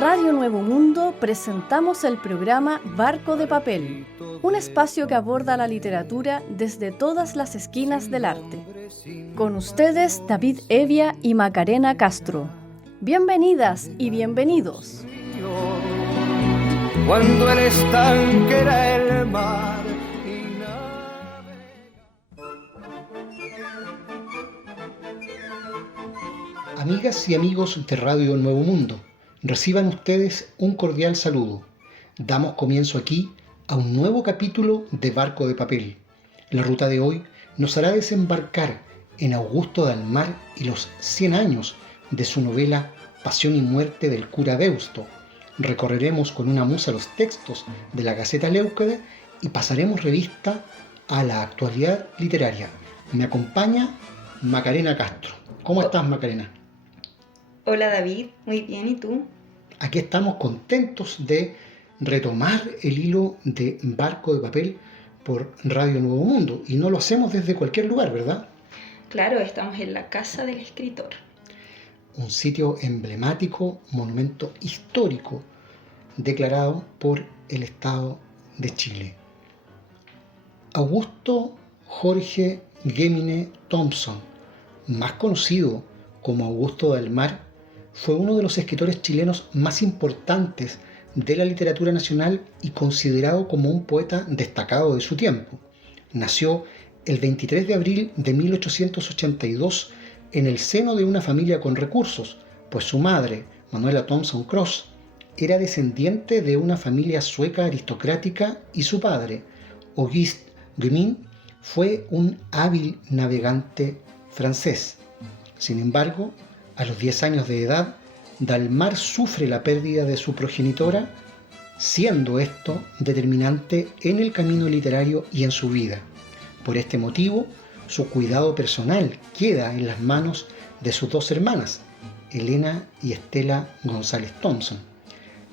Radio Nuevo Mundo presentamos el programa Barco de Papel, un espacio que aborda la literatura desde todas las esquinas del arte. Con ustedes, David Evia y Macarena Castro. Bienvenidas y bienvenidos. Cuando el estanque era el mar. Amigas y amigos de Radio Nuevo Mundo, reciban ustedes un cordial saludo. Damos comienzo aquí a un nuevo capítulo de Barco de Papel. La ruta de hoy nos hará desembarcar en Augusto Dalmar y los 100 años de su novela Pasión y muerte del cura Deusto. Recorreremos con una musa los textos de la Gaceta Leucade y pasaremos revista a la actualidad literaria. Me acompaña Macarena Castro. ¿Cómo estás, Macarena? Hola David, muy bien, ¿y tú? Aquí estamos contentos de retomar el hilo de Barco de Papel por Radio Nuevo Mundo, y no lo hacemos desde cualquier lugar, ¿verdad? Claro, estamos en la casa del escritor. Un sitio emblemático, monumento histórico, declarado por el Estado de Chile. Augusto Jorge Gemine Thompson, más conocido como Augusto Dalmar, fue uno de los escritores chilenos más importantes de la literatura nacional y considerado como un poeta destacado de su tiempo. Nació el 23 de abril de 1882 en el seno de una familia con recursos, pues su madre, Manuela Thompson Cross, era descendiente de una familia sueca aristocrática y su padre, Auguste Gemine, fue un hábil navegante francés. Sin embargo, a los 10 años de edad, Dalmar sufre la pérdida de su progenitora, siendo esto determinante en el camino literario y en su vida. Por este motivo, su cuidado personal queda en las manos de sus dos hermanas, Elena y Estela González Thompson.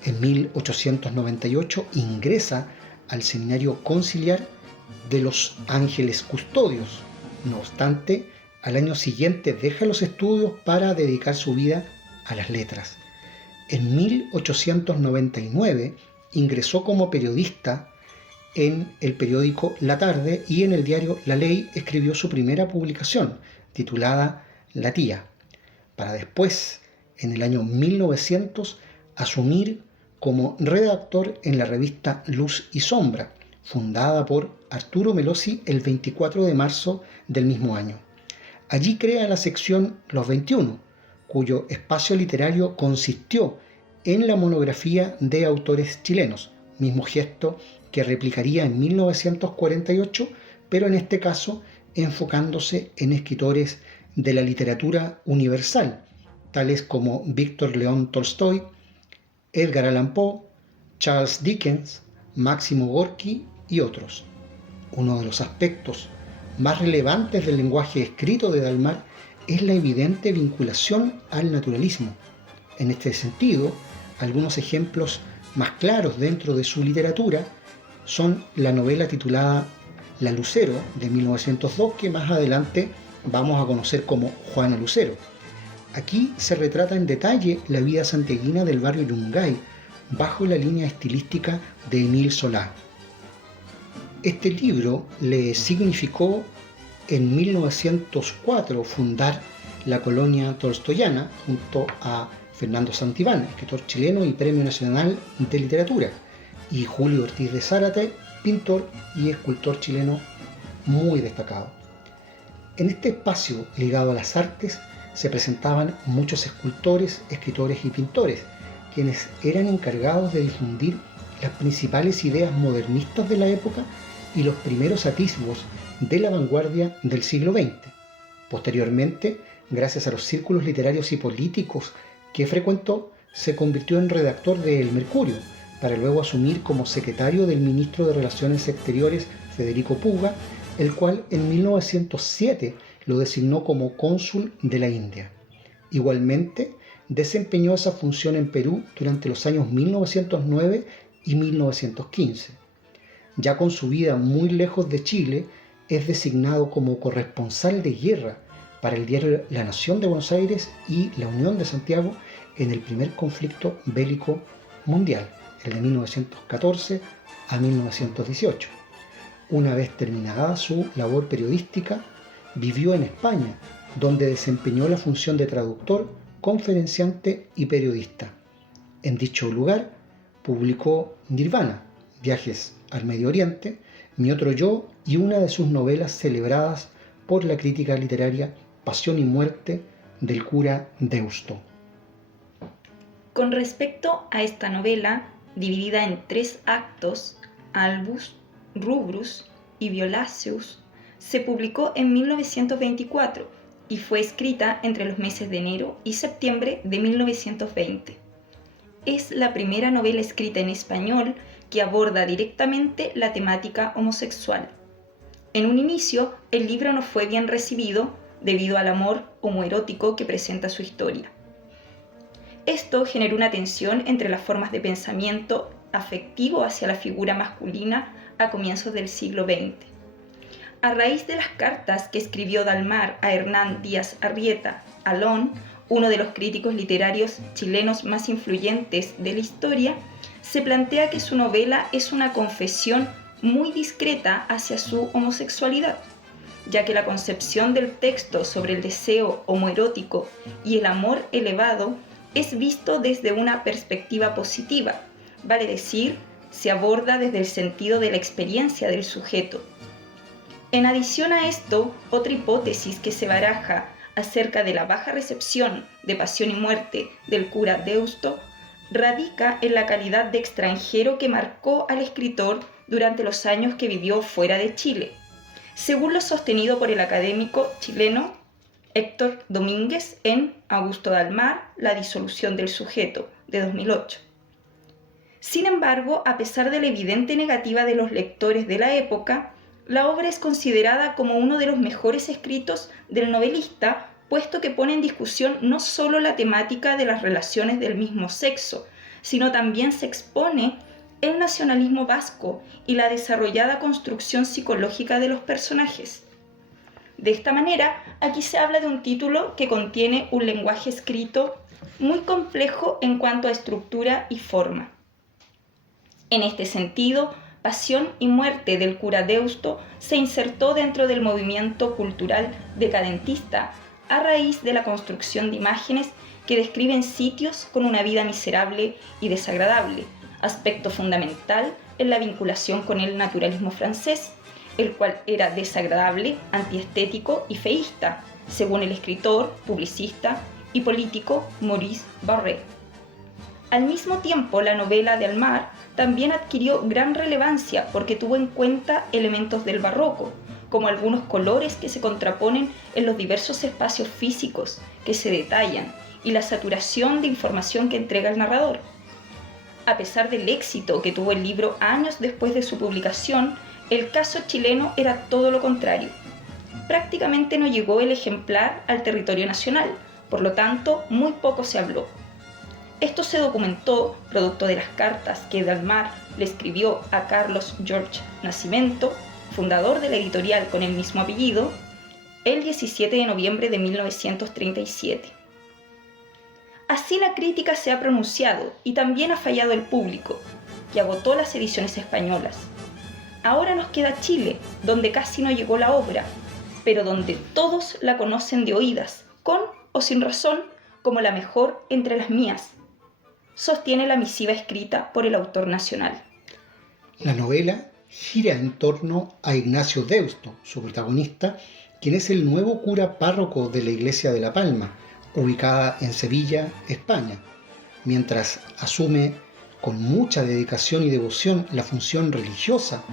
En 1898 ingresa al Seminario Conciliar de los Ángeles Custodios. No obstante, al año siguiente deja los estudios para dedicar su vida a las letras. En 1899 ingresó como periodista en el periódico La Tarde, y en el diario La Ley escribió su primera publicación, titulada La Tía, para después, en el año 1900, asumir como redactor en la revista Luz y Sombra, fundada por Arturo Melosi el 24 de marzo del mismo año. Allí crea la sección Los 21, cuyo espacio literario consistió en la monografía de autores chilenos, mismo gesto que replicaría en 1948, pero en este caso enfocándose en escritores de la literatura universal, tales como Víctor León Tolstoy, Edgar Allan Poe, Charles Dickens, Máximo Gorki y otros. Uno de los aspectos más relevantes del lenguaje escrito de Dalmar es la evidente vinculación al naturalismo. En este sentido, algunos ejemplos más claros dentro de su literatura son la novela titulada La Lucero de 1902, que más adelante vamos a conocer como Juana Lucero. Aquí se retrata en detalle la vida santiaguina del barrio Yungay, bajo la línea estilística de Émile Zola. Este libro le significó en 1904 fundar la colonia tolstoyana junto a Fernando Santibán, escritor chileno y Premio Nacional de Literatura, y Julio Ortiz de Zárate, pintor y escultor chileno muy destacado. En este espacio ligado a las artes se presentaban muchos escultores, escritores y pintores, quienes eran encargados de difundir las principales ideas modernistas de la época y los primeros atisbos de la vanguardia del siglo XX. Posteriormente, gracias a los círculos literarios y políticos que frecuentó, se convirtió en redactor de El Mercurio, para luego asumir como secretario del ministro de Relaciones Exteriores Federico Puga, el cual en 1907 lo designó como cónsul de la India. Igualmente, desempeñó esa función en Perú durante los años 1909 y 1915. Ya con su vida muy lejos de Chile, es designado como corresponsal de guerra para el diario La Nación de Buenos Aires y La Unión de Santiago en el primer conflicto bélico mundial, el de 1914 a 1918. Una vez terminada su labor periodística, vivió en España, donde desempeñó la función de traductor, conferenciante y periodista. En dicho lugar, publicó Nirvana, Viajes al Medio Oriente, Mi Otro Yo y una de sus novelas celebradas por la crítica literaria, Pasión y Muerte, del cura Deusto. Con respecto a esta novela, dividida en 3 actos, Albus, Rubrus y Violaceus, se publicó en 1924 y fue escrita entre los meses de enero y septiembre de 1920. Es la primera novela escrita en español que aborda directamente la temática homosexual. En un inicio, el libro no fue bien recibido debido al amor homoerótico que presenta su historia. Esto generó una tensión entre las formas de pensamiento afectivo hacia la figura masculina a comienzos del siglo XX. A raíz de las cartas que escribió Dalmar a Hernán Díaz Arrieta, Alón, uno de los críticos literarios chilenos más influyentes de la historia, se plantea que su novela es una confesión muy discreta hacia su homosexualidad, ya que la concepción del texto sobre el deseo homoerótico y el amor elevado es visto desde una perspectiva positiva, vale decir, se aborda desde el sentido de la experiencia del sujeto. En adición a esto, otra hipótesis que se baraja acerca de la baja recepción de Pasión y Muerte del cura Deusto radica en la calidad de extranjero que marcó al escritor durante los años que vivió fuera de Chile, según lo sostenido por el académico chileno Héctor Domínguez en Augusto Dalmar, La disolución del sujeto, de 2008. Sin embargo, a pesar de la evidente negativa de los lectores de la época, la obra es considerada como uno de los mejores escritos del novelista, puesto que pone en discusión no solo la temática de las relaciones del mismo sexo, sino también se expone el nacionalismo vasco y la desarrollada construcción psicológica de los personajes. De esta manera, aquí se habla de un título que contiene un lenguaje escrito muy complejo en cuanto a estructura y forma. En este sentido, Pasión y Muerte del cura Deusto se insertó dentro del movimiento cultural decadentista a raíz de la construcción de imágenes que describen sitios con una vida miserable y desagradable, aspecto fundamental en la vinculación con el naturalismo francés, el cual era desagradable, antiestético y feísta, según el escritor, publicista y político Maurice Barré. Al mismo tiempo, la novela de Almar también adquirió gran relevancia porque tuvo en cuenta elementos del barroco, como algunos colores que se contraponen en los diversos espacios físicos que se detallan y la saturación de información que entrega el narrador. A pesar del éxito que tuvo el libro años después de su publicación, el caso chileno era todo lo contrario. Prácticamente no llegó el ejemplar al territorio nacional, por lo tanto, muy poco se habló. Esto se documentó producto de las cartas que Dalmar le escribió a Carlos George Nascimento, fundador de la editorial con el mismo apellido, el 17 de noviembre de 1937. Así la crítica se ha pronunciado y también ha fallado el público, que agotó las ediciones españolas. Ahora nos queda Chile, donde casi no llegó la obra, pero donde todos la conocen de oídas, con o sin razón, como la mejor entre las mías, sostiene la misiva escrita por el autor nacional. La novela gira en torno a Ignacio Deusto, su protagonista, quien es el nuevo cura párroco de la iglesia de La Palma, ubicada en Sevilla, España. Mientras asume con mucha dedicación y devoción la función religiosa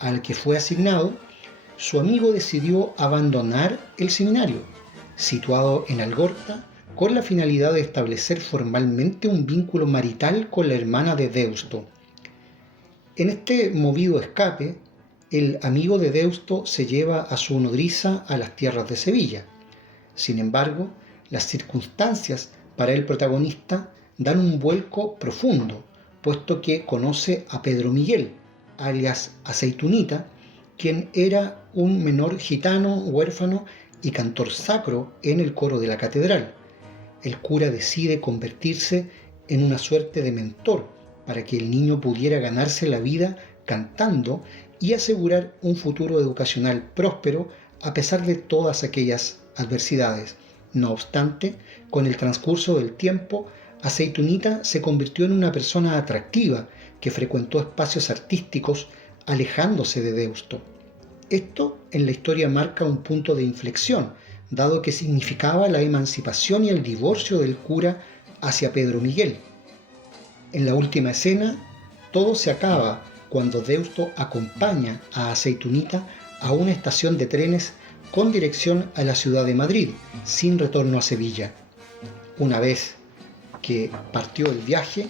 al que fue asignado, su amigo decidió abandonar el seminario, situado en Algorta, con la finalidad de establecer formalmente un vínculo marital con la hermana de Deusto. En este movido escape, el amigo de Deusto se lleva a su nodriza a las tierras de Sevilla. Sin embargo, las circunstancias para el protagonista dan un vuelco profundo, puesto que conoce a Pedro Miguel, alias Aceitunita, quien era un menor gitano huérfano y cantor sacro en el coro de la catedral. El cura decide convertirse en una suerte de mentor para que el niño pudiera ganarse la vida cantando y asegurar un futuro educacional próspero a pesar de todas aquellas adversidades. No obstante, con el transcurso del tiempo, Aceitunita se convirtió en una persona atractiva que frecuentó espacios artísticos alejándose de Deusto. Esto en la historia marca un punto de inflexión, dado que significaba la emancipación y el divorcio del cura hacia Pedro Miguel. En la última escena, todo se acaba cuando Deusto acompaña a Aceitunita a una estación de trenes con dirección a la ciudad de Madrid, sin retorno a Sevilla. Una vez que partió el viaje,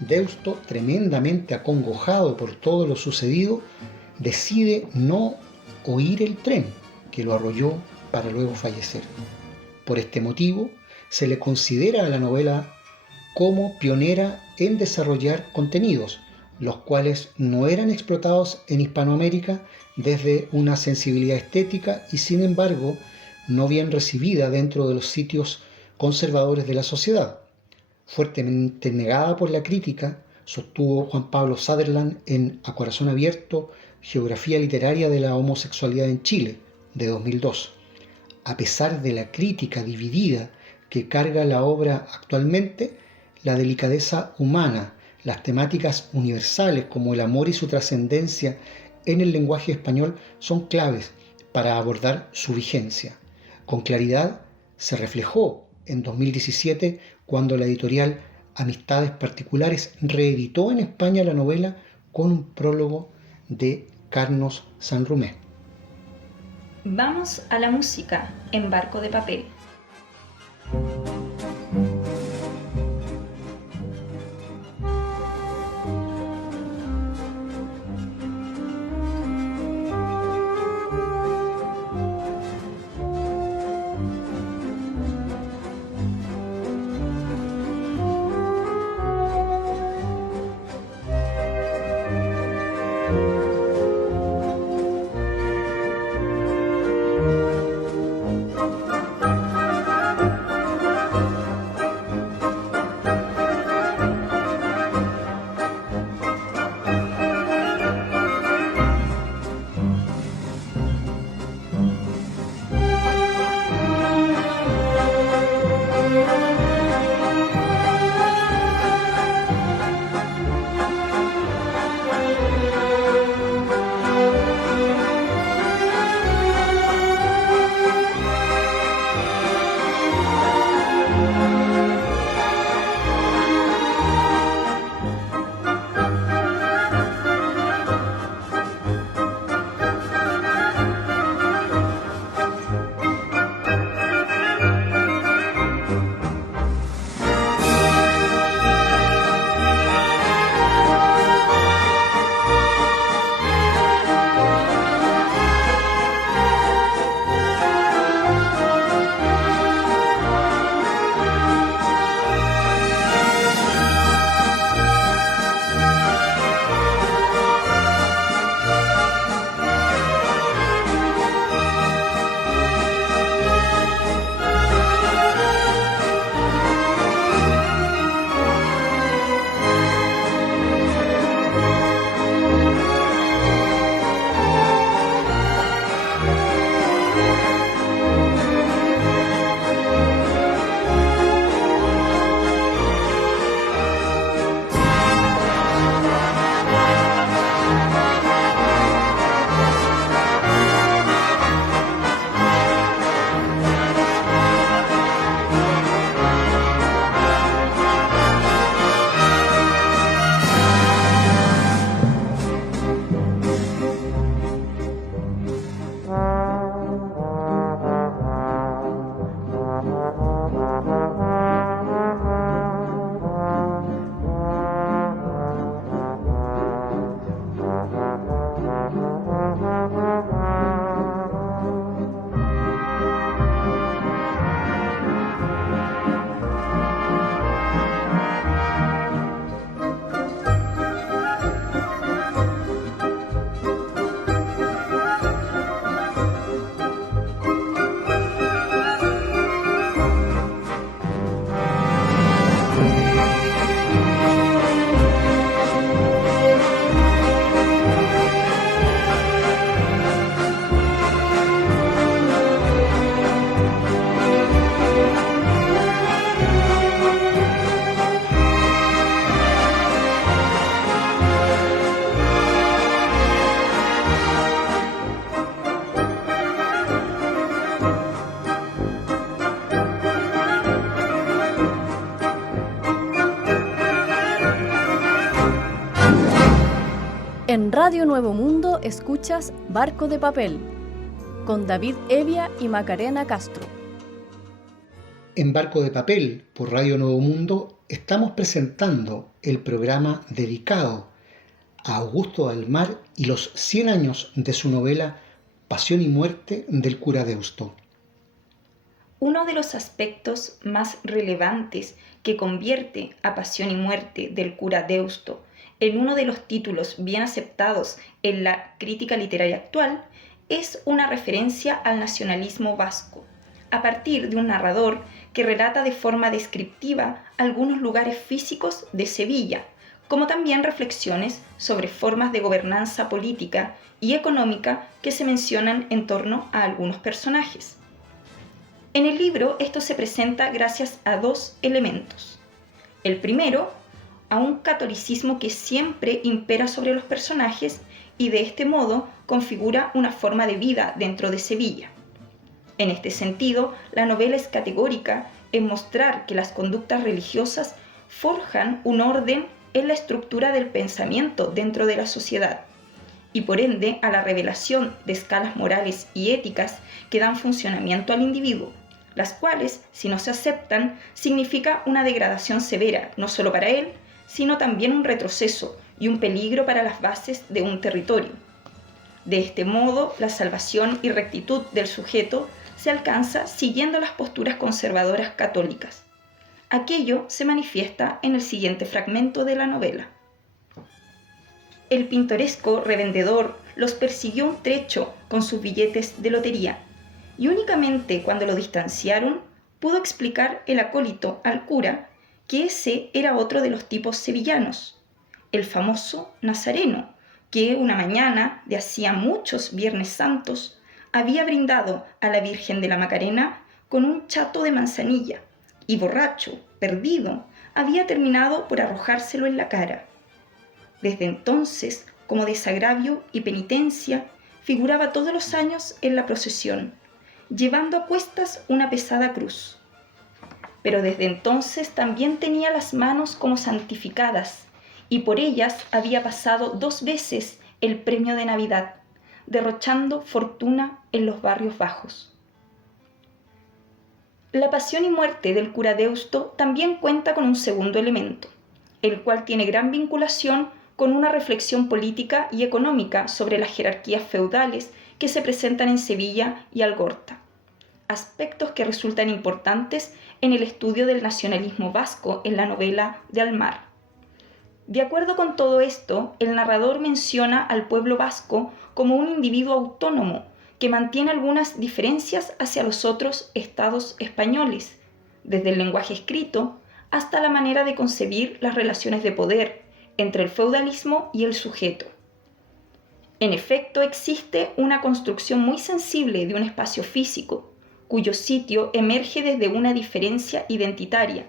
Deusto, tremendamente acongojado por todo lo sucedido, decide no oír el tren, que lo arrolló para luego fallecer. Por este motivo, se le considera a la novela como pionera en desarrollar contenidos, los cuales no eran explotados en Hispanoamérica desde una sensibilidad estética y, sin embargo, no bien recibida dentro de los sitios conservadores de la sociedad. Fuertemente negada por la crítica, sostuvo Juan Pablo Sutherland en A Corazón Abierto, Geografía Literaria de la Homosexualidad en Chile, de 2002. A pesar de la crítica dividida que carga la obra actualmente, la delicadeza humana, las temáticas universales como el amor y su trascendencia en el lenguaje español son claves para abordar su vigencia. Con claridad se reflejó en 2017 cuando la editorial Amistades Particulares reeditó en España la novela con un prólogo de Carnos Sanrumé. Vamos a la música en Barco de Papel. En Radio Nuevo Mundo escuchas Barco de Papel, con David Evia y Macarena Castro. En Barco de Papel, por Radio Nuevo Mundo, estamos presentando el programa dedicado a Augusto Dalmar y los 100 años de su novela Pasión y muerte del cura Deusto. Uno de los aspectos más relevantes que convierte a Pasión y muerte del cura Deusto en uno de los títulos bien aceptados en la crítica literaria actual es una referencia al nacionalismo vasco, a partir de un narrador que relata de forma descriptiva algunos lugares físicos de Sevilla, como también reflexiones sobre formas de gobernanza política y económica que se mencionan en torno a algunos personajes. En el libro esto se presenta gracias a dos elementos. El primero, a un catolicismo que siempre impera sobre los personajes y de este modo configura una forma de vida dentro de Sevilla. En este sentido, la novela es categórica en mostrar que las conductas religiosas forjan un orden en la estructura del pensamiento dentro de la sociedad y por ende a la revelación de escalas morales y éticas que dan funcionamiento al individuo, las cuales, si no se aceptan, significa una degradación severa, no solo para él, sino también un retroceso y un peligro para las bases de un territorio. De este modo, la salvación y rectitud del sujeto se alcanza siguiendo las posturas conservadoras católicas. Aquello se manifiesta en el siguiente fragmento de la novela. El pintoresco revendedor los persiguió un trecho con sus billetes de lotería, y únicamente cuando lo distanciaron pudo explicar el acólito al cura que ese era otro de los tipos sevillanos, el famoso Nazareno, que una mañana de hacía muchos Viernes Santos había brindado a la Virgen de la Macarena con un chato de manzanilla y borracho, perdido, había terminado por arrojárselo en la cara. Desde entonces, como desagravio y penitencia, figuraba todos los años en la procesión, llevando a cuestas una pesada cruz. Pero desde entonces también tenía las manos como santificadas, y por ellas había pasado 2 veces el premio de Navidad, derrochando fortuna en los barrios bajos. La pasión y muerte del cura Deusto también cuenta con un segundo elemento, el cual tiene gran vinculación con una reflexión política y económica sobre las jerarquías feudales que se presentan en Sevilla y Algorta, aspectos que resultan importantes en el estudio del nacionalismo vasco en la novela de Dalmar. De acuerdo con todo esto, el narrador menciona al pueblo vasco como un individuo autónomo que mantiene algunas diferencias hacia los otros estados españoles, desde el lenguaje escrito hasta la manera de concebir las relaciones de poder entre el feudalismo y el sujeto. En efecto, existe una construcción muy sensible de un espacio físico, cuyo sitio emerge desde una diferencia identitaria,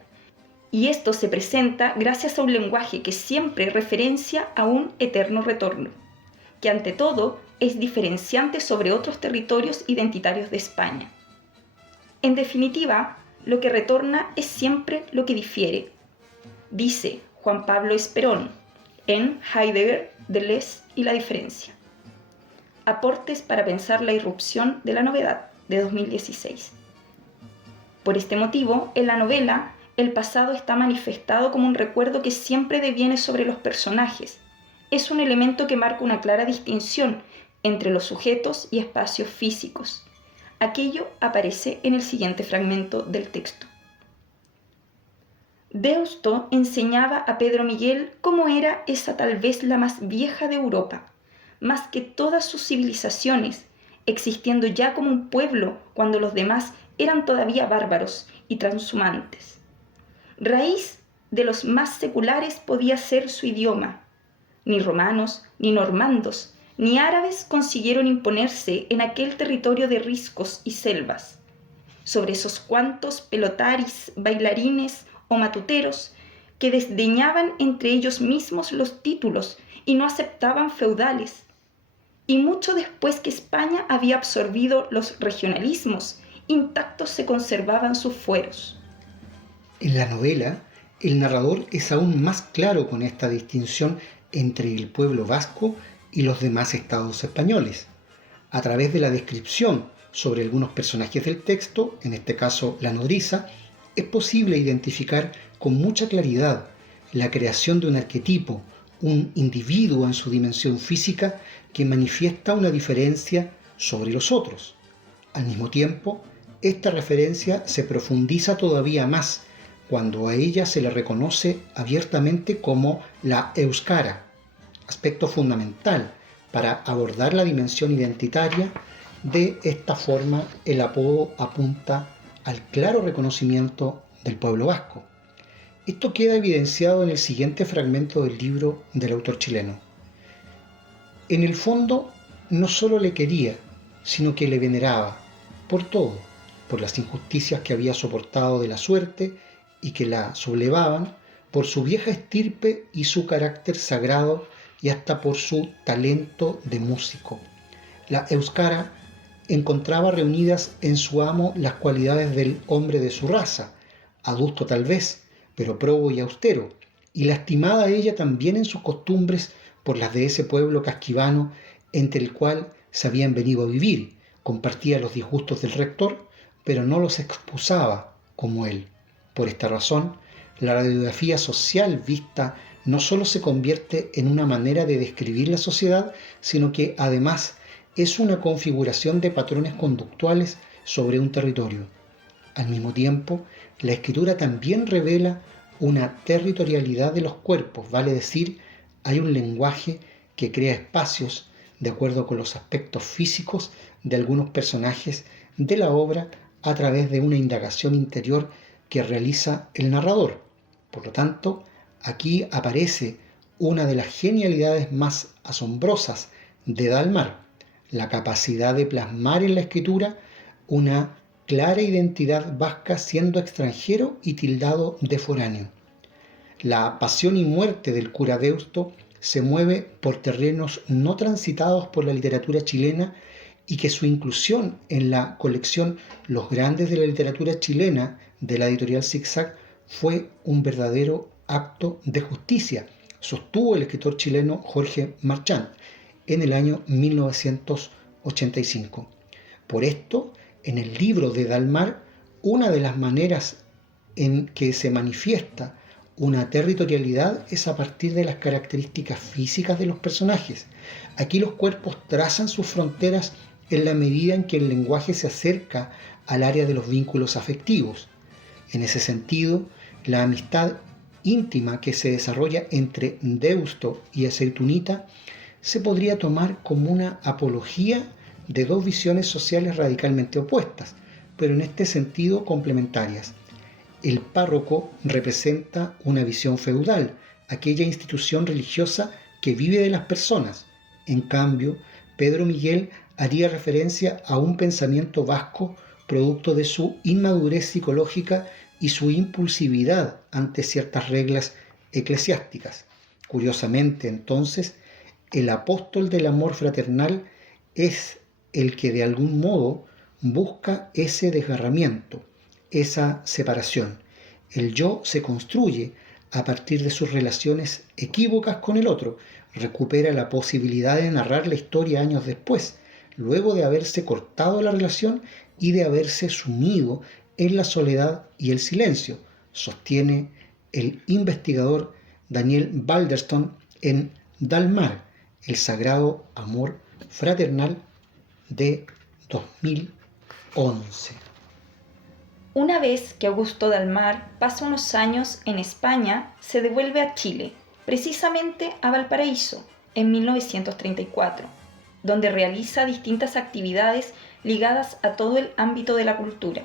y esto se presenta gracias a un lenguaje que siempre referencia a un eterno retorno, que ante todo es diferenciante sobre otros territorios identitarios de España. En definitiva, lo que retorna es siempre lo que difiere, dice Juan Pablo Esperón en Heidegger, Deleuze y la diferencia. Aportes para pensar la irrupción de la novedad, de 2016. Por este motivo, en la novela, el pasado está manifestado como un recuerdo que siempre deviene sobre los personajes. Es un elemento que marca una clara distinción entre los sujetos y espacios físicos. Aquello aparece en el siguiente fragmento del texto. Deusto enseñaba a Pedro Miguel cómo era esa tal vez la más vieja de Europa, más que todas sus civilizaciones, existiendo ya como un pueblo cuando los demás eran todavía bárbaros y transhumantes. Raíz de los más seculares podía ser su idioma. Ni romanos, ni normandos, ni árabes consiguieron imponerse en aquel territorio de riscos y selvas. Sobre esos cuantos pelotaris, bailarines o matuteros que desdeñaban entre ellos mismos los títulos y no aceptaban feudales, y mucho después que España había absorbido los regionalismos, intactos se conservaban sus fueros. En la novela, el narrador es aún más claro con esta distinción entre el pueblo vasco y los demás estados españoles. A través de la descripción sobre algunos personajes del texto, en este caso la nodriza, es posible identificar con mucha claridad la creación de un arquetipo, un individuo en su dimensión física que manifiesta una diferencia sobre los otros. Al mismo tiempo, esta referencia se profundiza todavía más cuando a ella se le reconoce abiertamente como la euskara, aspecto fundamental para abordar la dimensión identitaria. De esta forma, el apodo apunta al claro reconocimiento del pueblo vasco. Esto queda evidenciado en el siguiente fragmento del libro del autor chileno. En el fondo, no solo le quería, sino que le veneraba por todo, por las injusticias que había soportado de la suerte y que la sublevaban, por su vieja estirpe y su carácter sagrado, y hasta por su talento de músico. La euskara encontraba reunidas en su amo las cualidades del hombre de su raza, adusto tal vez, pero probo y austero, y lastimada ella también en sus costumbres por las de ese pueblo casquivano entre el cual se habían venido a vivir. Compartía los disgustos del rector, pero no los excusaba como él. Por esta razón, la radiografía social vista no solo se convierte en una manera de describir la sociedad, sino que además es una configuración de patrones conductuales sobre un territorio. Al mismo tiempo, la escritura también revela una territorialidad de los cuerpos, vale decir, hay un lenguaje que crea espacios de acuerdo con los aspectos físicos de algunos personajes de la obra a través de una indagación interior que realiza el narrador. Por lo tanto, aquí aparece una de las genialidades más asombrosas de Dalmar, la capacidad de plasmar en la escritura una clara identidad vasca siendo extranjero y tildado de foráneo. La pasión y muerte del cura Deusto se mueve por terrenos no transitados por la literatura chilena y que su inclusión en la colección Los Grandes de la Literatura Chilena de la editorial Zigzag fue un verdadero acto de justicia, sostuvo el escritor chileno Jorge Marchand en el año 1985. Por esto, en el libro de Dalmar, una de las maneras en que se manifiesta una territorialidad es a partir de las características físicas de los personajes. Aquí los cuerpos trazan sus fronteras en la medida en que el lenguaje se acerca al área de los vínculos afectivos. En ese sentido, la amistad íntima que se desarrolla entre Deusto y Aceitunita se podría tomar como una apología de dos visiones sociales radicalmente opuestas, pero en este sentido complementarias. El párroco representa una visión feudal, aquella institución religiosa que vive de las personas. En cambio, Pedro Miguel haría referencia a un pensamiento vasco producto de su inmadurez psicológica y su impulsividad ante ciertas reglas eclesiásticas. Curiosamente, entonces, el apóstol del amor fraternal es el que de algún modo busca ese desgarramiento, esa separación. El yo se construye a partir de sus relaciones equívocas con el otro, recupera la posibilidad de narrar la historia años después, luego de haberse cortado la relación y de haberse sumido en la soledad y el silencio, sostiene el investigador Daniel Balderston en Dalmar, el sagrado amor fraternal de 2011. Una vez que Augusto Dalmar pasa unos años en España, se devuelve a Chile, precisamente a Valparaíso, en 1934, donde realiza distintas actividades ligadas a todo el ámbito de la cultura.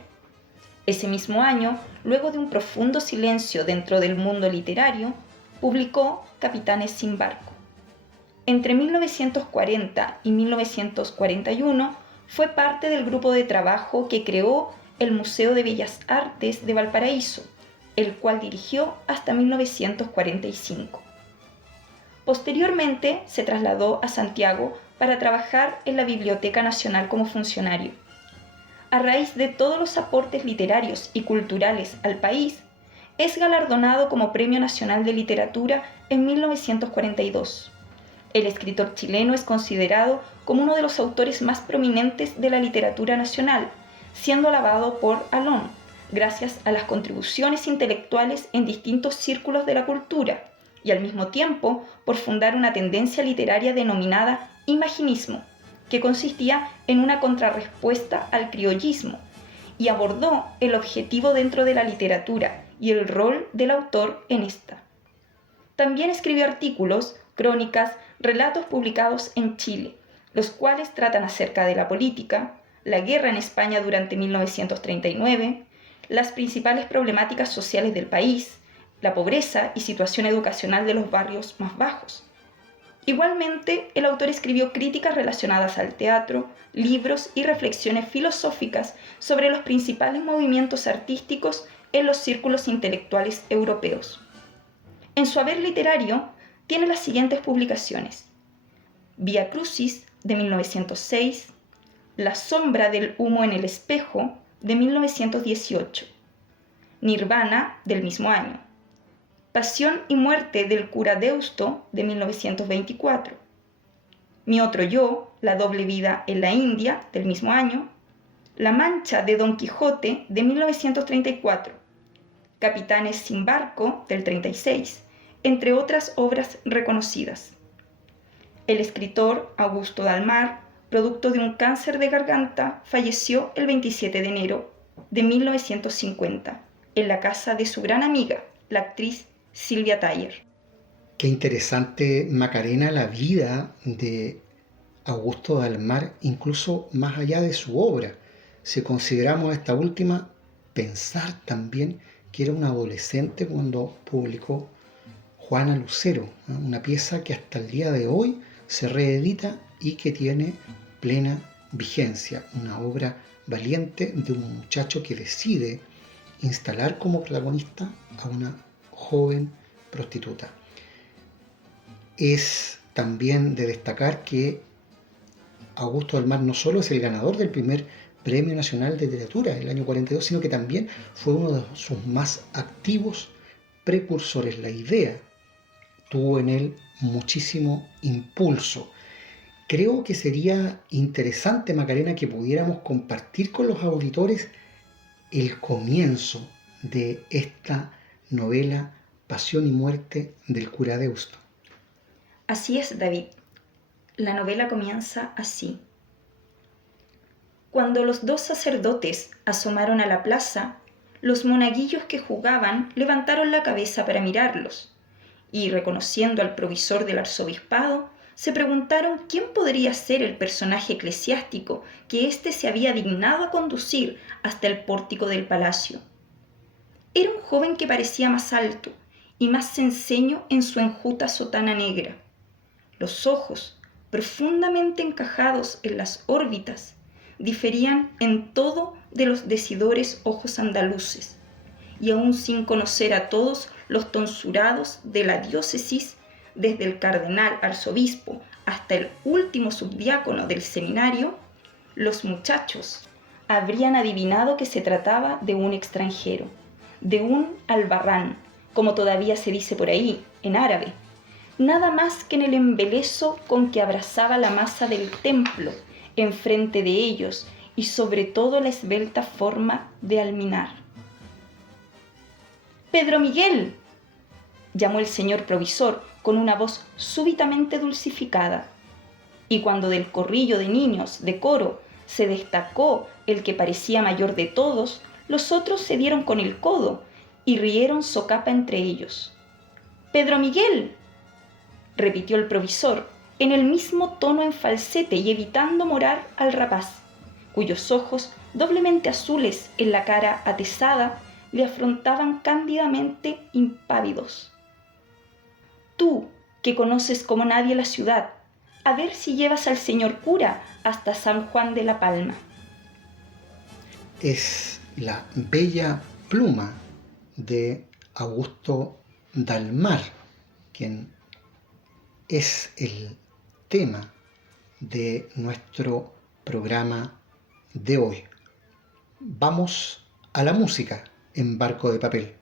Ese mismo año, luego de un profundo silencio dentro del mundo literario, publicó Capitanes sin barco. Entre 1940 y 1941 fue parte del grupo de trabajo que creó el Museo de Bellas Artes de Valparaíso, el cual dirigió hasta 1945. Posteriormente se trasladó a Santiago para trabajar en la Biblioteca Nacional como funcionario. A raíz de todos los aportes literarios y culturales al país, es galardonado como Premio Nacional de Literatura en 1942. El escritor chileno es considerado como uno de los autores más prominentes de la literatura nacional, siendo alabado por Alón, gracias a las contribuciones intelectuales en distintos círculos de la cultura, y al mismo tiempo por fundar una tendencia literaria denominada imaginismo, que consistía en una contrarrespuesta al criollismo, y abordó el objetivo dentro de la literatura y el rol del autor en esta. También escribió artículos, crónicas, relatos publicados en Chile, los cuales tratan acerca de la política, la guerra en España durante 1939, las principales problemáticas sociales del país, la pobreza y situación educacional de los barrios más bajos. Igualmente, el autor escribió críticas relacionadas al teatro, libros y reflexiones filosóficas sobre los principales movimientos artísticos en los círculos intelectuales europeos. En su haber literario tiene las siguientes publicaciones: Vía Crucis, de 1906, La sombra del humo en el espejo, de 1918, Nirvana, del mismo año, Pasión y muerte del cura Deusto, de 1924, Mi otro yo, La doble vida en la India, del mismo año, La mancha de Don Quijote, de 1934, Capitanes sin barco, del 36, entre otras obras reconocidas. El escritor Augusto Dalmar, producto de un cáncer de garganta, falleció el 27 de enero de 1950 en la casa de su gran amiga, la actriz Silvia Taller. Qué interesante, Macarena, la vida de Augusto Dalmar, incluso más allá de su obra. Si consideramos esta última, pensar también que era un adolescente cuando publicó Juana Lucero, ¿no? Una pieza que hasta el día de hoy se reedita y que tiene plena vigencia. Una obra valiente de un muchacho que decide instalar como protagonista a una joven prostituta. Es también de destacar que Augusto Dalmar no solo es el ganador del primer Premio Nacional de Literatura el año 42, sino que también fue uno de sus más activos precursores. La idea tuvo en él muchísimo impulso. Creo que sería interesante, Macarena, que pudiéramos compartir con los auditores el comienzo de esta novela Pasión y muerte del cura Deusto. Así es, David. La novela comienza así. Cuando los dos sacerdotes asomaron a la plaza, los monaguillos que jugaban levantaron la cabeza para mirarlos, y reconociendo al provisor del arzobispado, se preguntaron quién podría ser el personaje eclesiástico que éste se había dignado a conducir hasta el pórtico del palacio. Era un joven que parecía más alto y más cenceño en su enjuta sotana negra. Los ojos, profundamente encajados en las órbitas, diferían en todo de los decidores ojos andaluces, y aun sin conocer a todos los tonsurados de la diócesis, desde el cardenal arzobispo hasta el último subdiácono del seminario, los muchachos habrían adivinado que se trataba de un extranjero, de un albarrán, como todavía se dice por ahí, en árabe, nada más que en el embeleso con que abrazaba la masa del templo enfrente de ellos y sobre todo la esbelta forma de alminar. «¡Pedro Miguel!», llamó el señor provisor con una voz súbitamente dulcificada, y cuando del corrillo de niños de coro se destacó el que parecía mayor de todos, los otros se dieron con el codo y rieron socapa entre ellos. «¡Pedro Miguel!», repitió el provisor en el mismo tono en falsete y evitando morar al rapaz, cuyos ojos, doblemente azules en la cara atezada, le afrontaban cándidamente impávidos. «Tú, que conoces como nadie la ciudad, a ver si llevas al señor cura hasta San Juan de la Palma». Es la bella pluma de Augusto Dalmar, quien es el tema de nuestro programa de hoy. Vamos a la música en Barco de Papel.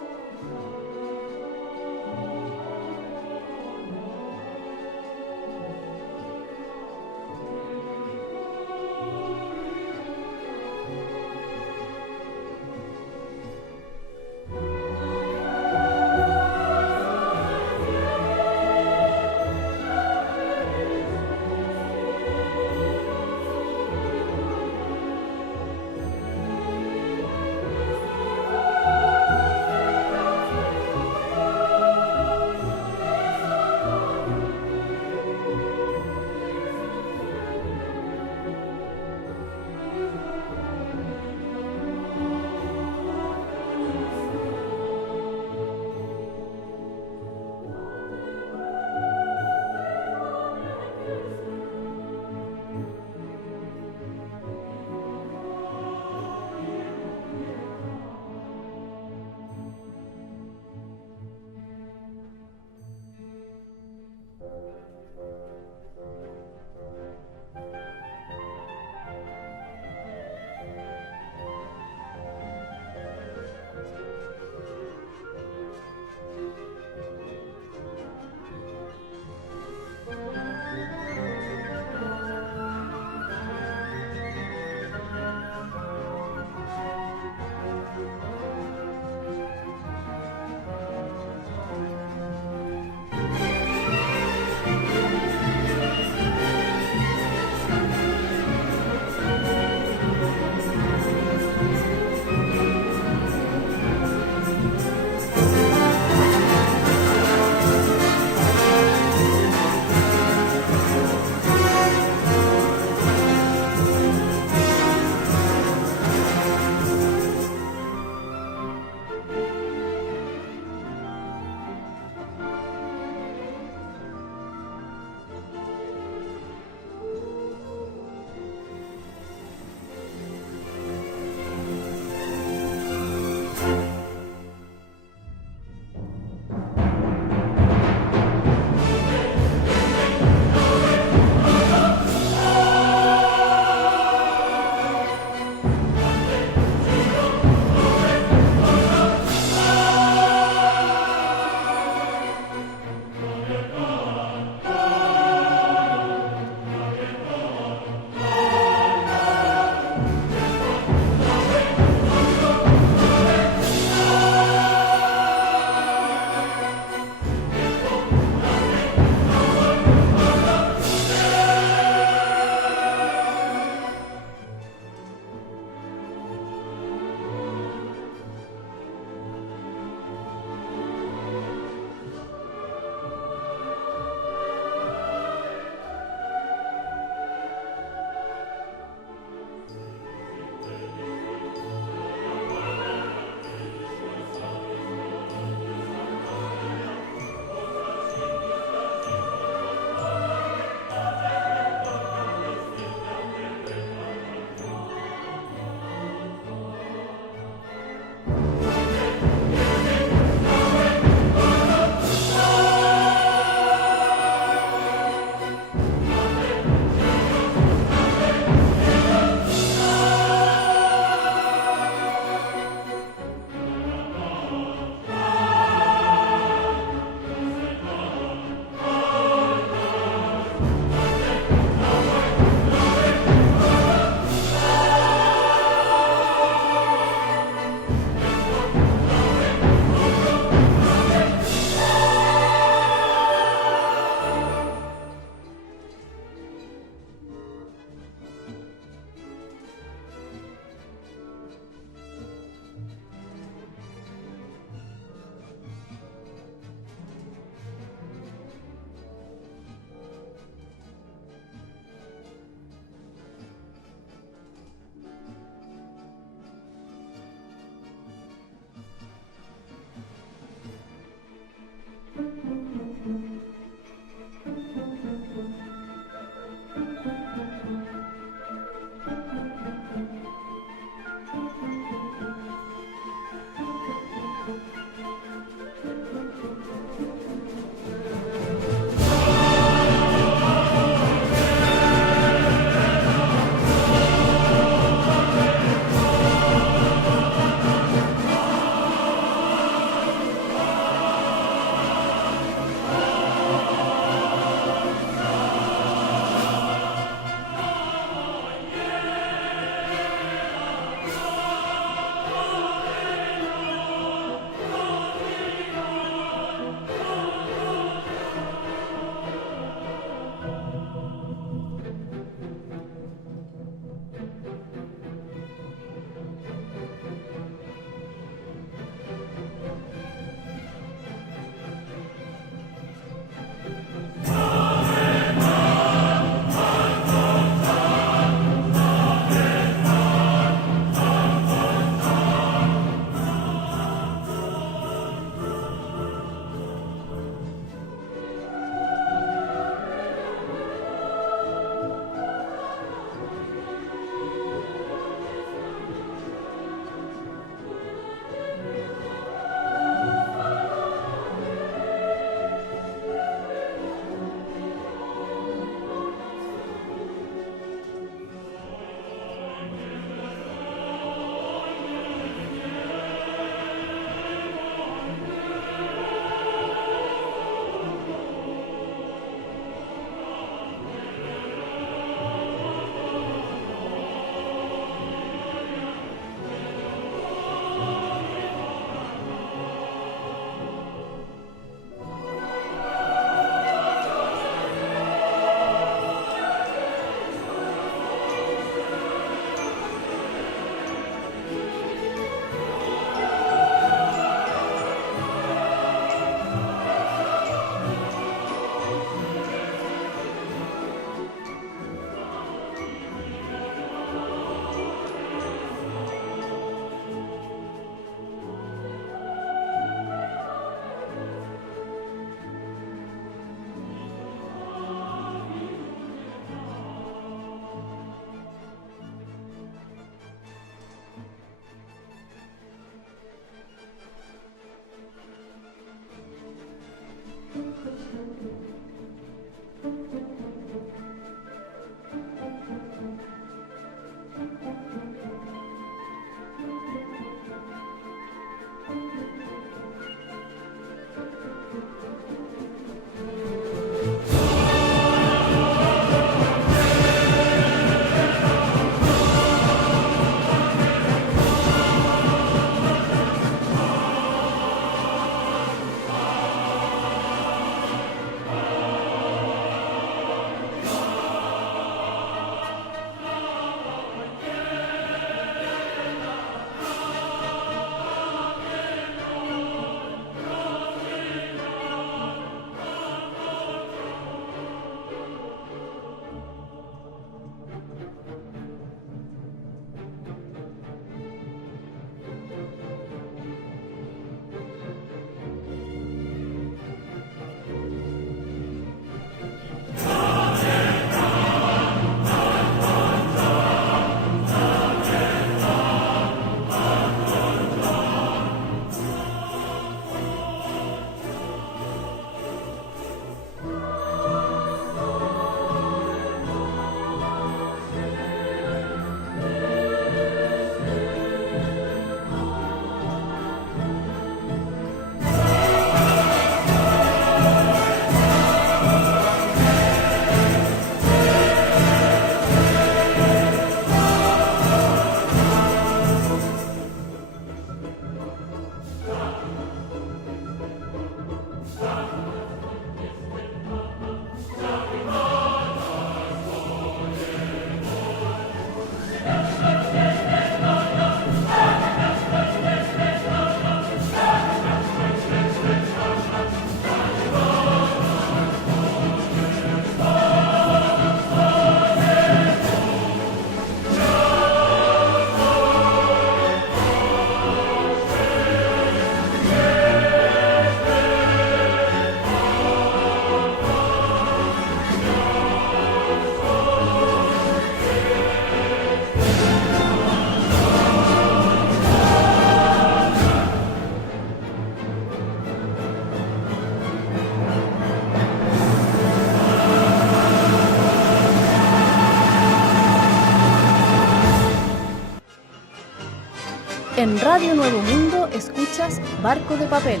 En Radio Nuevo Mundo escuchas Barco de Papel,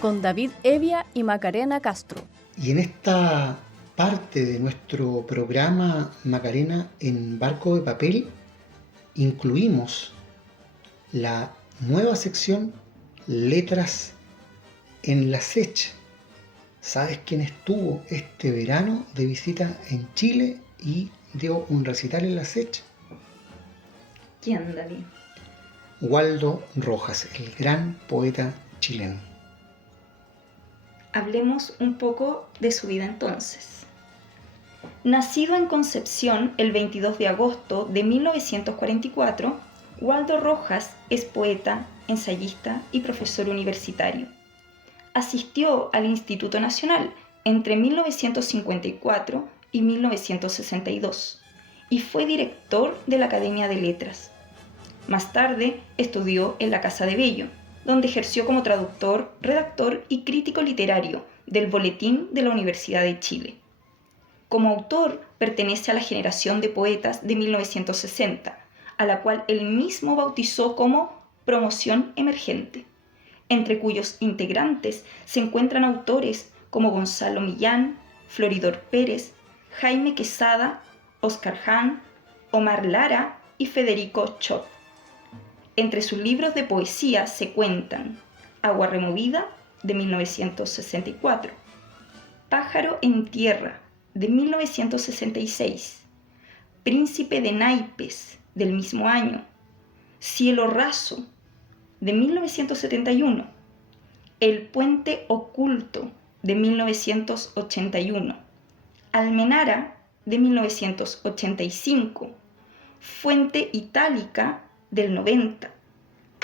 con David Evia y Macarena Castro. Y en esta parte de nuestro programa, Macarena, en Barco de Papel, incluimos la nueva sección Letras en la SECH. ¿Sabes quién estuvo este verano de visita en Chile y dio un recital en la SECH? ¿Quién, David? Waldo Rojas, el gran poeta chileno. Hablemos un poco de su vida entonces. Nacido en Concepción el 22 de agosto de 1944, Waldo Rojas es poeta, ensayista y profesor universitario. Asistió al Instituto Nacional entre 1954 y 1962 y fue director de la Academia de Letras. Más tarde estudió en la Casa de Bello, donde ejerció como traductor, redactor y crítico literario del Boletín de la Universidad de Chile. Como autor, pertenece a la generación de poetas de 1960, a la cual él mismo bautizó como Promoción Emergente, entre cuyos integrantes se encuentran autores como Gonzalo Millán, Floridor Pérez, Jaime Quesada, Oscar Hahn, Omar Lara y Federico Schott. Entre sus libros de poesía se cuentan Agua Removida, de 1964, Pájaro en Tierra, de 1966, Príncipe de Naipes, del mismo año, Cielo Raso, de 1971, El Puente Oculto, de 1981, Almenara, de 1985, Fuente Itálica, del 90,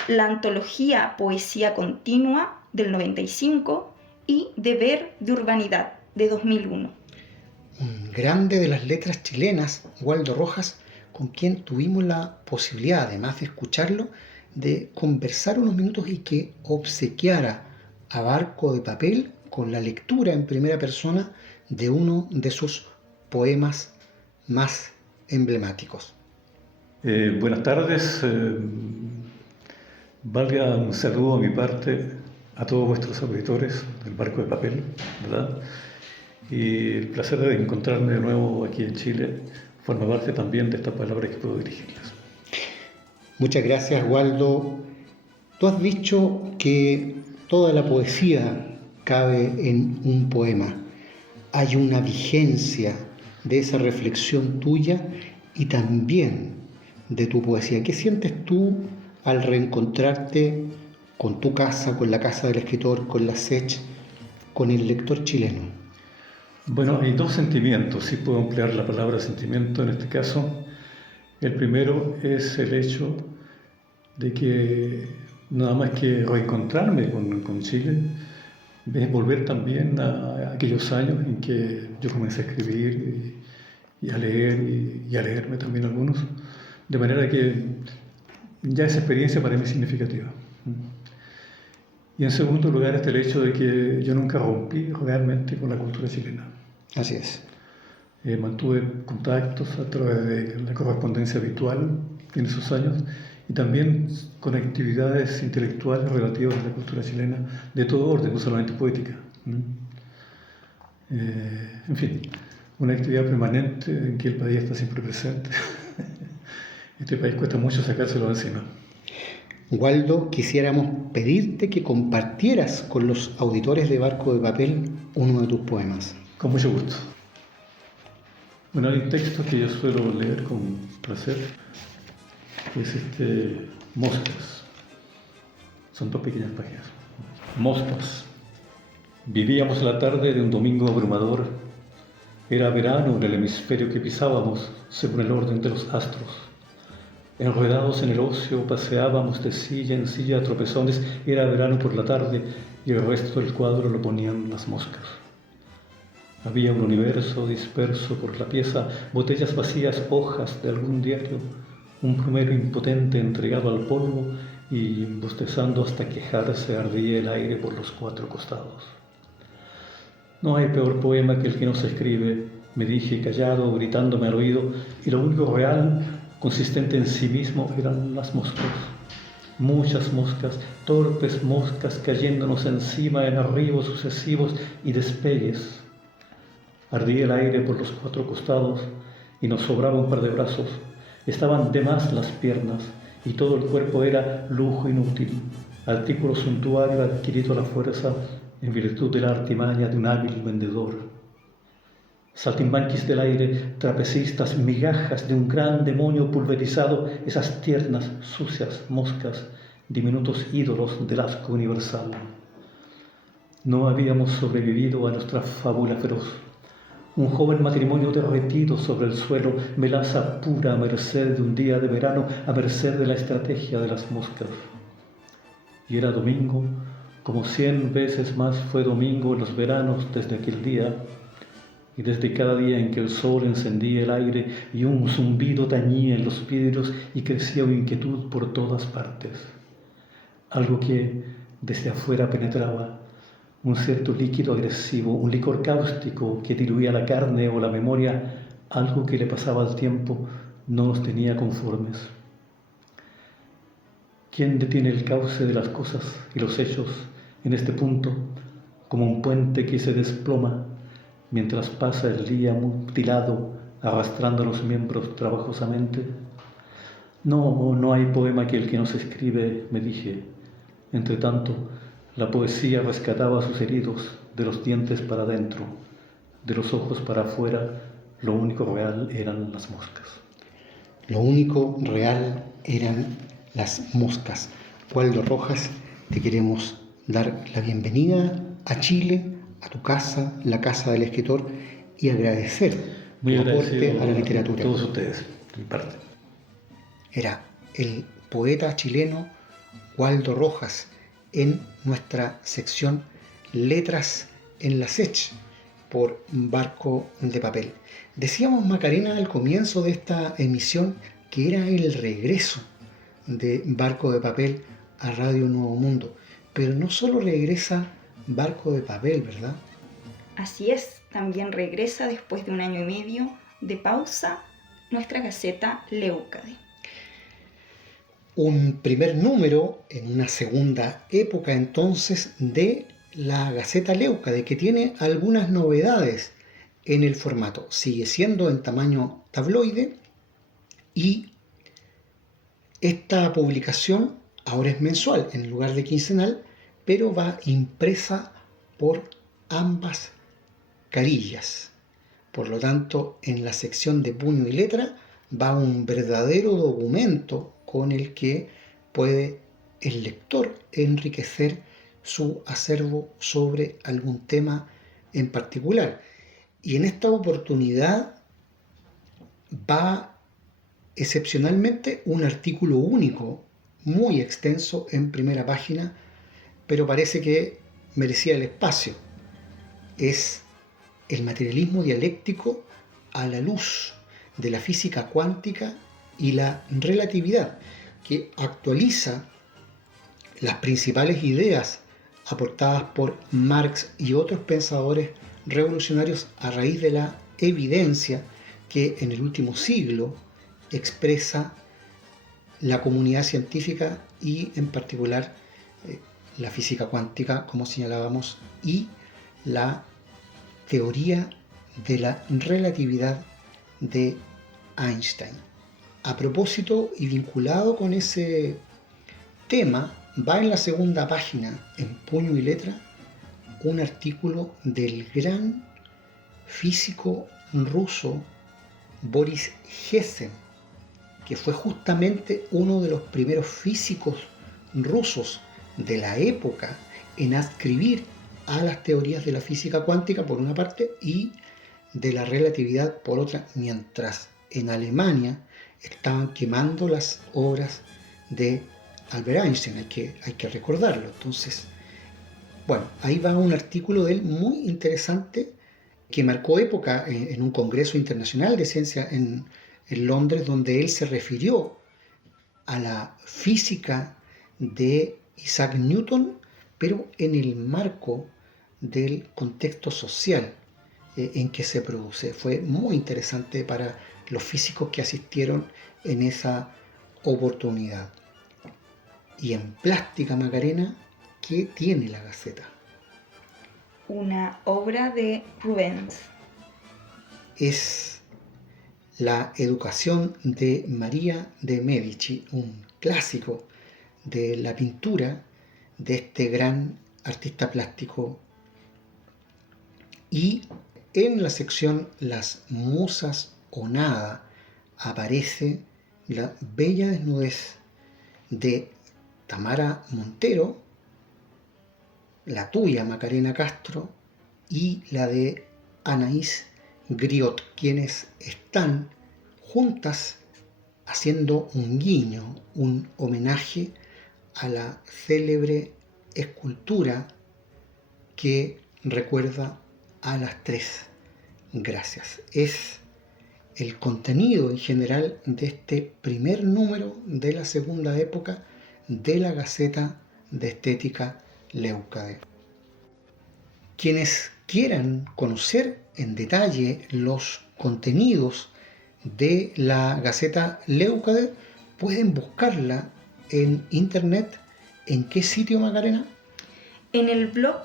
la antología Poesía Continua, del 95 y Deber de Urbanidad, de 2001. Un grande de las letras chilenas, Waldo Rojas, con quien tuvimos la posibilidad, además de escucharlo, de conversar unos minutos y que obsequiara a Barco de Papel con la lectura en primera persona de uno de sus poemas más emblemáticos. Buenas tardes, valga un saludo a mi parte a todos vuestros auditores del Barco de Papel, ¿verdad? Y el placer de encontrarme de nuevo aquí en Chile forma parte también de estas palabras que puedo dirigirles. Muchas gracias, Waldo. Tú has dicho que toda la poesía cabe en un poema. Hay una vigencia de esa reflexión tuya y también de tu poesía. ¿Qué sientes tú al reencontrarte con tu casa, con la casa del escritor, con la SECH, con el lector chileno? Bueno, hay dos sentimientos, si puedo emplear la palabra sentimiento en este caso. El primero es el hecho de que nada más que reencontrarme con Chile, es volver también a aquellos años en que yo comencé a escribir y a leer y a leerme también algunos, de manera que ya esa experiencia para mí es significativa. Y en segundo lugar está el hecho de que yo nunca rompí realmente con la cultura chilena. Así es. Mantuve contactos a través de la correspondencia habitual en esos años y también con actividades intelectuales relativas a la cultura chilena de todo orden, no solamente poética. En fin, una actividad permanente en que el país está siempre presente. Este país cuesta mucho sacárselo de encima. Waldo, quisiéramos pedirte que compartieras con los auditores de Barco de Papel uno de tus poemas. Con mucho gusto. Bueno, hay un texto que yo suelo leer con placer, que es Moscas. Son 2 pequeñas páginas. Moscas. Vivíamos la tarde de un domingo abrumador. Era verano en el hemisferio que pisábamos, según el orden de los astros. Enredados en el ocio, paseábamos de silla en silla a tropezones. Era verano por la tarde y el resto del cuadro lo ponían las moscas. Había un universo disperso por la pieza, botellas vacías, hojas de algún diario, un plumero impotente entregado al polvo y, bostezando hasta quejarse, ardía el aire por los 4 costados. No hay peor poema que el que no se escribe, me dije callado, gritándome al oído, y lo único real, consistente en sí mismo, eran las moscas. muchas moscas, torpes moscas cayéndonos encima en arribos sucesivos y despegues. Ardía el aire por los 4 costados y nos sobraba un par de brazos. Estaban de más las piernas y todo el cuerpo era lujo inútil, artículo suntuario adquirido a la fuerza en virtud de la artimaña de un hábil vendedor. Saltimbanquis del aire, trapecistas, migajas de un gran demonio pulverizado, esas tiernas, sucias moscas, diminutos ídolos del asco universal. No habíamos sobrevivido a nuestra fábula feroz. Un joven matrimonio derretido sobre el suelo, melaza pura a merced de un día de verano, a merced de la estrategia de las moscas. Y era domingo, como 100 veces más fue domingo en los veranos desde aquel día, y desde cada día en que el sol encendía el aire y un zumbido tañía en los vidrios y crecía una inquietud por todas partes. Algo que desde afuera penetraba, un cierto líquido agresivo, un licor cáustico que diluía la carne o la memoria, algo que le pasaba al tiempo, no nos tenía conformes. ¿Quién detiene el cauce de las cosas y los hechos en este punto, como un puente que se desploma, mientras pasa el día mutilado, arrastrando los miembros trabajosamente? No hay poema que el que no se escribe, me dije. Entre tanto, la poesía rescataba sus heridos, de los dientes para adentro, de los ojos para afuera. Lo único real eran las moscas. Lo único real eran las moscas. Waldo Rojas, te queremos dar la bienvenida a Chile, a tu casa, la casa del escritor, y agradecer tu aporte a la literatura. A todos ustedes, de mi parte. Era el poeta chileno Waldo Rojas en nuestra sección Letras en la Sech por Barco de Papel. Decíamos, Macarena, al comienzo de esta emisión que era el regreso de Barco de Papel a Radio Nuevo Mundo, pero no solo regresa Barco de Papel, ¿verdad? Así es, también regresa después de 1 año y medio de pausa nuestra Gaceta Leucade. Un primer número en una segunda época entonces de la Gaceta Leucade, que tiene algunas novedades en el formato. Sigue siendo en tamaño tabloide y esta publicación ahora es mensual en lugar de quincenal, pero va impresa por ambas carillas. Por lo tanto, en la sección de puño y letra va un verdadero documento con el que puede el lector enriquecer su acervo sobre algún tema en particular. Y en esta oportunidad va excepcionalmente un artículo único, muy extenso en primera página, pero parece que merecía el espacio. Es el materialismo dialéctico a la luz de la física cuántica y la relatividad, que actualiza las principales ideas aportadas por Marx y otros pensadores revolucionarios a raíz de la evidencia que en el último siglo expresa la comunidad científica y en particular la física cuántica, como señalábamos, y la teoría de la relatividad de Einstein. A propósito y vinculado con ese tema, va en la segunda página, en puño y letra, un artículo del gran físico ruso Boris Hessen, que fue justamente uno de los primeros físicos rusos de la época en adscribir a las teorías de la física cuántica por una parte y de la relatividad por otra, mientras en Alemania estaban quemando las obras de Albert Einstein, hay que recordarlo. Entonces, bueno, ahí va un artículo de él muy interesante que marcó época en un congreso internacional de ciencia en Londres, donde él se refirió a la física de Isaac Newton, pero en el marco del contexto social en que se produce. Fue muy interesante para los físicos que asistieron en esa oportunidad. y en plástica, Macarena, ¿qué tiene la Gaceta? Una obra de Rubens. Es la Educación de María de Medici, un clásico de la pintura de este gran artista plástico. Y en la sección Las Musas o Nada aparece la bella desnudez de Tamara Montero, la tuya, Macarena Castro, y la de Anaïs Griot, quienes están juntas haciendo un guiño, un homenaje a la célebre escultura que recuerda a las tres gracias. Es el contenido en general de este primer número de la segunda época de la Gaceta de Estética Leucade. Quienes quieran conocer en detalle los contenidos de la Gaceta Leucade pueden buscarla en internet. ¿En qué sitio, Macarena? En el blog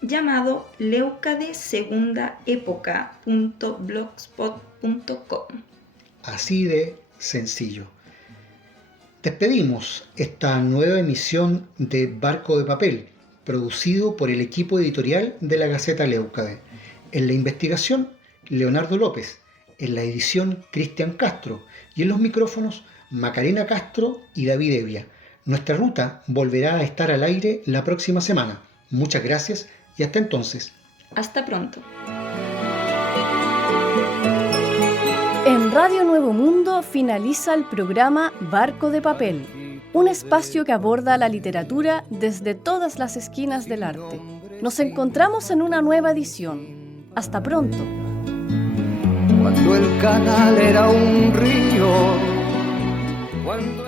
llamado leucadesegundaepoca.blogspot.com. Así de sencillo. Despedimos esta nueva emisión de Barco de Papel, producido por el equipo editorial de la Gaceta Leucade. En la investigación, Leonardo López. En la edición, Cristian Castro. Y en los micrófonos, Macarena Castro y David Evia. Nuestra ruta volverá a estar al aire la próxima semana. Muchas gracias y hasta entonces. Hasta pronto. En Radio Nuevo Mundo finaliza el programa Barco de Papel, un espacio que aborda la literatura desde todas las esquinas del arte. Nos encontramos en una nueva edición. Hasta pronto. Cuando el canal era un río, cuando